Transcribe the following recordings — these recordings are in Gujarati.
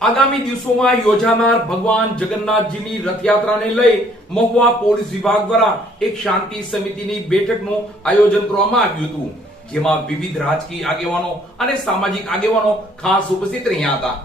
આગામી દિવસોમાં યોજાનાર ભગવાન જગન્નાથજીની રથયાત્રાને લઈ મહુવા પોલીસ વિભાગ દ્વારા એક શાંતિ સમિતિની બેઠકનું આયોજન કરવામાં આવ્યું હતું, જેમાં વિવિધ રાજકીય આગેવાનો અને સામાજિક આગેવાનો ખાસ ઉપસ્થિત રહ્યા હતા.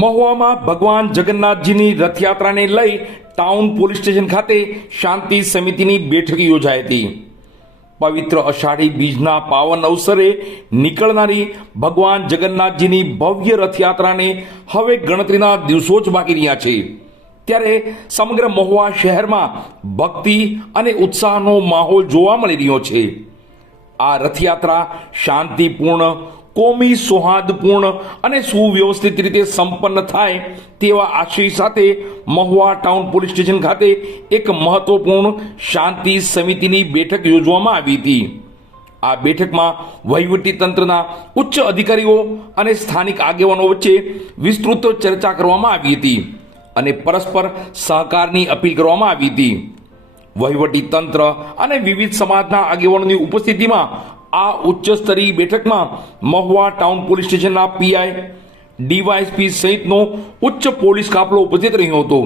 મહુવામાં ભગવાન જગન્નાથજીની રથયાત્રાને લઈ ટાઉન પોલીસ સ્ટેશન ખાતે શાંતિ સમિતિની બેઠક યોજાઈ હતી. પવિત્ર અષાઢી બીજના પાવન અવસરે નીકળનારી ભગવાન જગન્નાથજીની ભવ્ય રથયાત્રાને હવે ગણતરીના દિવસો જ બાકી રહ્યા છે, ત્યારે સમગ્ર મહુવા શહેરમાં ભક્તિ અને ઉત્સાહનો માહોલ જોવા મળી રહ્યો છે. આ રથયાત્રા શાંતિપૂર્ણ, કોમી સૌહાર્દપૂર્ણ અને સુવ્યવસ્થિત રીતે સંપન્ન થાય તેવા આશય સાથે મહુવા ટાઉન પોલીસ સ્ટેશન ખાતે એક મહત્વપૂર્ણ શાંતિ સમિતિની બેઠક યોજવામાં આવી હતી. આ બેઠકમાં વહીવટી તંત્રના ઉચ્ચ અધિકારીઓ અને સ્થાનિક આગેવાનો વચ્ચે વિસ્તૃત ચર્ચા કરવામાં આવી હતી અને પરસ્પર સહકારની અપીલ કરવામાં આવી હતી. વહીવટી તંત્ર અને વિવિધ સમાજના આગેવાનોની ઉપસ્થિતિમાં આ ઉચ્ચ સ્તરીય બેઠકમાં મહુવા ટાઉન પોલીસ સ્ટેશનના પીઆઈ, ડીવાયએસપી સહિતનો ઉચ્ચ પોલીસ કાફલો ઉપસ્થિત રહ્યો હતો.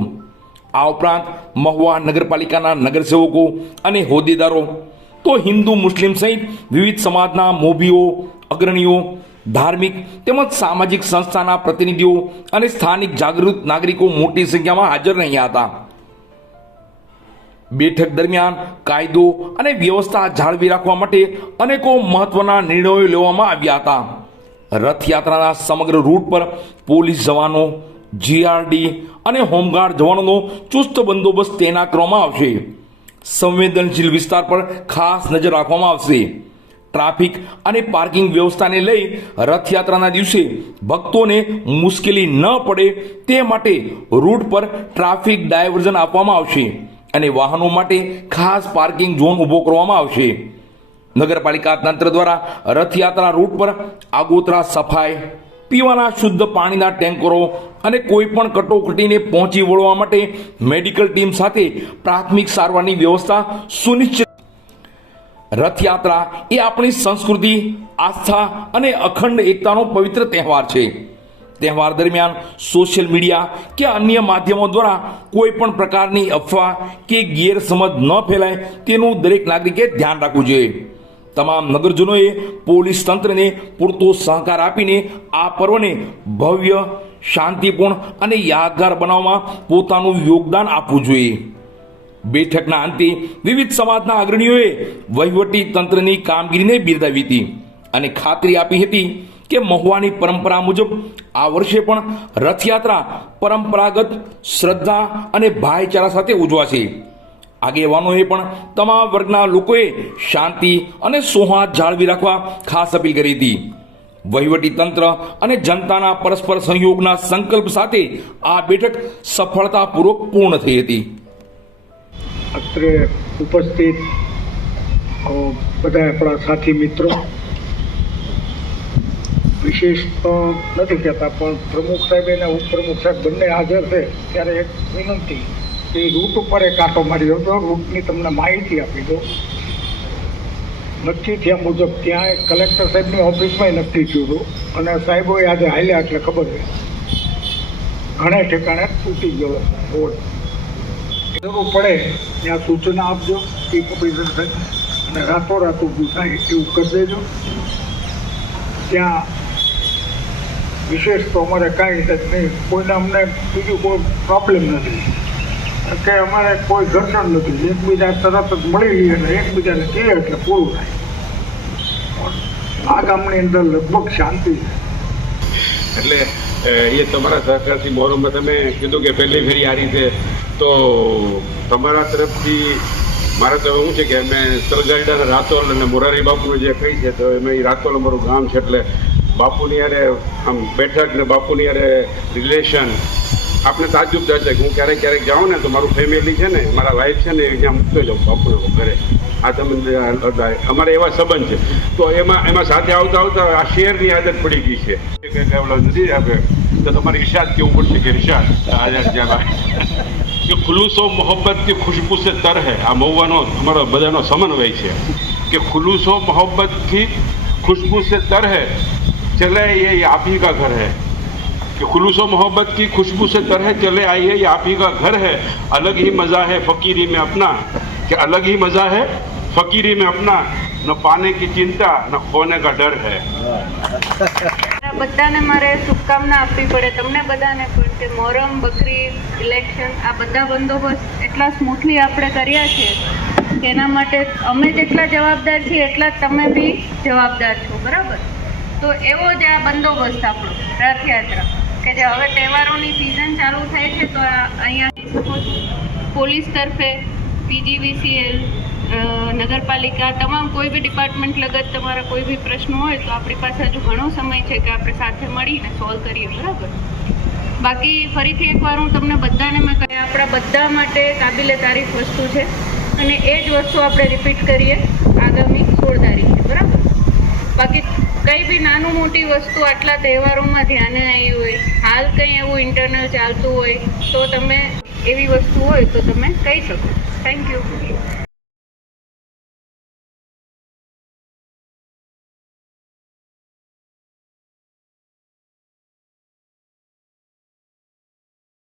આ ઉપરાંત મહુવા નગરપાલિકાના નગરસેવકો અને હોદ્દેદારો, તો હિન્દુ મુસ્લિમ સહિત વિવિધ સમાજના મોભીઓ, અગ્રણીઓ, ધાર્મિક તેમજ સામાજિક સંસ્થાના પ્રતિનિધિઓ અને સ્થાનિક જાગૃત નાગરિકો મોટી સંખ્યામાં હાજર રહ્યા હતા. બેઠક દરમિયાન કાયદો અને વ્યવસ્થા જાળવી રાખવા માટે અનેકો મહત્વના નિર્ણયો લેવામાં આવ્યા હતા. રથયાત્રાના સમગ્ર રૂટ પર પોલીસ જવાનો, જીઆરડી અને હોમગાર્ડ જવાનોનો ચુસ્ત બંદોબસ્ત તૈનાત કરવામાં આવશે. સંવેદનશીલ વિસ્તાર પર ખાસ નજર રાખવામાં આવશે. ટ્રાફિક અને પાર્કિંગ વ્યવસ્થાને લઈ રથયાત્રાના દિવસે ભક્તોને મુશ્કેલી ન પડે તે માટે રૂટ પર ટ્રાફિક ડાયવર્ઝન આપવામાં આવશે અને વાહનો માટે ખાસ પાર્કિંગ ઝોન ઊભો કરવામાં આવશે. નગરપાલિકા તંત્ર દ્વારા રથયાત્રા રૂટ પર આગોતરા સફાઈ, પીવાના શુદ્ધ પાણીના ટેન્કરો અને કોઈ પણ કટોકટીને પહોંચી વળવા માટે મેડિકલ ટીમ સાથે પ્રાથમિક સારવારની વ્યવસ્થા સુનિશ્ચિત. રથયાત્રા એ આપણી સંસ્કૃતિ, આસ્થા અને અખંડ એકતાનો પવિત્ર તહેવાર છે. તહેવાર દરમિયાન સોશિયલ મીડિયા કે અન્ય માધ્યમો દ્વારા કોઈ પણ પ્રકારની અફવા કે ગેરસમજ ન ફેલાય તેનું દરેક નાગરિકે ધ્યાન રાખવું જોઈએ. તમામ નગરજનોએ પોલીસ તંત્રને પૂરતો સહકાર આપીને આ પર્વને ભવ્ય, શાંતિપૂર્ણ અને યાદગાર બનાવવામાં પોતાનું યોગદાન આપવું જોઈએ. બેઠકના અંતે વિવિધ સમાજના અગ્રણીઓએ વહીવટી તંત્રની કામગીરીને બિરદાવી હતી અને ખાતરી આપી હતી કે મહુવાની પરંપરા મુજબ આ વર્ષે પણ રથયાત્રા પરંપરાગત શ્રદ્ધા અને ભાઈચારા સાથે ઉજવાશે. આગેવાનોએ પણ તમામ વર્ગના લોકોએ શાંતિ અને સૌહાર્દ જાળવી રાખવા ખાસ અપીલ કરી હતી. વહીવટી તંત્ર અને જનતાના પરસ્પર સહયોગના સંકલ્પ સાથે આ બેઠક સફળતાપૂર્વક પૂર્ણ થઈ હતી. અત્રે ઉપસ્થિત બધા આપણા સાથી મિત્રો, વિશેષ તો નથી કહેતા પણ પ્રમુખ સાહેબ અને ઉપપ્રમુખ સાહેબ બંને હાજર છે ત્યારે એક વિનંતી એ રૂટ ઉપર એક આંટો માર્યો હતો. રૂટની તમને માહિતી આપી દો. નક્કી થયા મુજબ ત્યાં એક કલેક્ટર સાહેબની ઓફિસમાં નક્કી થયું હતું, અને સાહેબોએ આજે હાલ્યા એટલે ખબર છે ઘણા ઠેકાણે તૂટી ગયો રોડ. જરૂર પડે ત્યાં સૂચના આપજો ચીફ ઓફિસર સાહેબ, અને રાતોરાત ઊભું થાય એવું કરી દેજો. ત્યાં વિશેષ તો અમારે કાંઈ નહીં, કોઈને અમને બીજું કોઈ પ્રોબ્લેમ નથી કે અમારે કોઈ ઘર્ષણ નથી. એકબીજા તરત જ મળી લઈએ અને એકબીજાને કહે એટલે પૂરું થાય. આ ગામની અંદર લગભગ શાંતિ છે. એટલે એ તમારા સહકારથી મોરમમાં તમે કીધું કે પહેલી ફેરી આ રીતે, તો તમારા તરફથી મારે તો એવું છે કે અમે તલગાડીના રાતોલ અને મોરારી બાપુનું જે કહી છે, તો એમાં રાતોલ અમારું ગામ છે, એટલે બાપુની યારે આમ બેઠક ને બાપુની યારે રિલેશન આપણે તાજુબ થાય છે. હું ક્યારેક જાઉં ને તો મારું ફેમિલી છે ને, મારા વાઈફ છે ને, ત્યાં મૂકતો જાઉં બાપુના ઘરે. આ તમે અમારે એવા સંબંધ છે. તો એમાં સાથે આવતા આ શેરની આદત પડી ગઈ છે કે નથી આપે તો તમારે ઈશાદ કેવું પડશે કે ઈશાદ આઝાદ જ્યાં કે ખુલૂસો મોહબ્બત की खुशबू से तर है. આ મહુવાનો અમારો બધાનો સમન્વય છે કે ખુલૂસો મોહબ્બત की खुशबू से तर है, चले ये आप ही का घर है. कि खुलूसो मोहब्बत की खुशबू से तर है, चले आइए ये आप ही का घर है. अलग ही मज़ा है फ़कीरी में अपना, कि अलग ही मज़ा है फ़कीरी में अपना, न पाने की चिंता न खोने का डर है. બધાને મારે શુભકામના આપવી પડે, તમને બધાને પણ, કે મોહરમ, બકરીદ, ઇલેક્શન આ બધા બંદોબસ્ત એટલા સ્મૂથલી આપણે કર્યા છે કે એના માટે અમે જેટલા જવાબદાર છીએ એટલા જ તમે બી જવાબદાર છો, બરાબર? તો એવો જ આ બંદોબસ્ત આપણો રથયાત્રા, કે જે હવે તહેવારોની સિઝન ચાલુ થાય છે, તો અહીંયા શકો છો પોલીસ તરફે, PGVCL, નગરપાલિકા, તમામ કોઈ બી ડિપાર્ટમેન્ટ લગત તમારા કોઈ બી પ્રશ્નો હોય તો આપણી પાસે હજુ ઘણો સમય છે કે આપણે સાથે મળીને સોલ્વ કરીએ, બરાબર? બાકી ફરીથી એકવાર હું તમને બધાને મેં કહ્યું, આપણા બધા માટે કાબિલે તારીફ વસ્તુ છે, અને એ જ વસ્તુ આપણે રિપીટ કરીએ આગામી 16 તારીખે, બરાબર? બાકી કંઈ બી નાનું મોટી વસ્તુ આટલા તહેવારોમાં ધ્યાને આવી હોય, હાલ કંઈ એવું ઇન્ટરનલ ચાલતું હોય તો તમે એવી વસ્તુ હોય તો તમે કહી શકો. Thank you.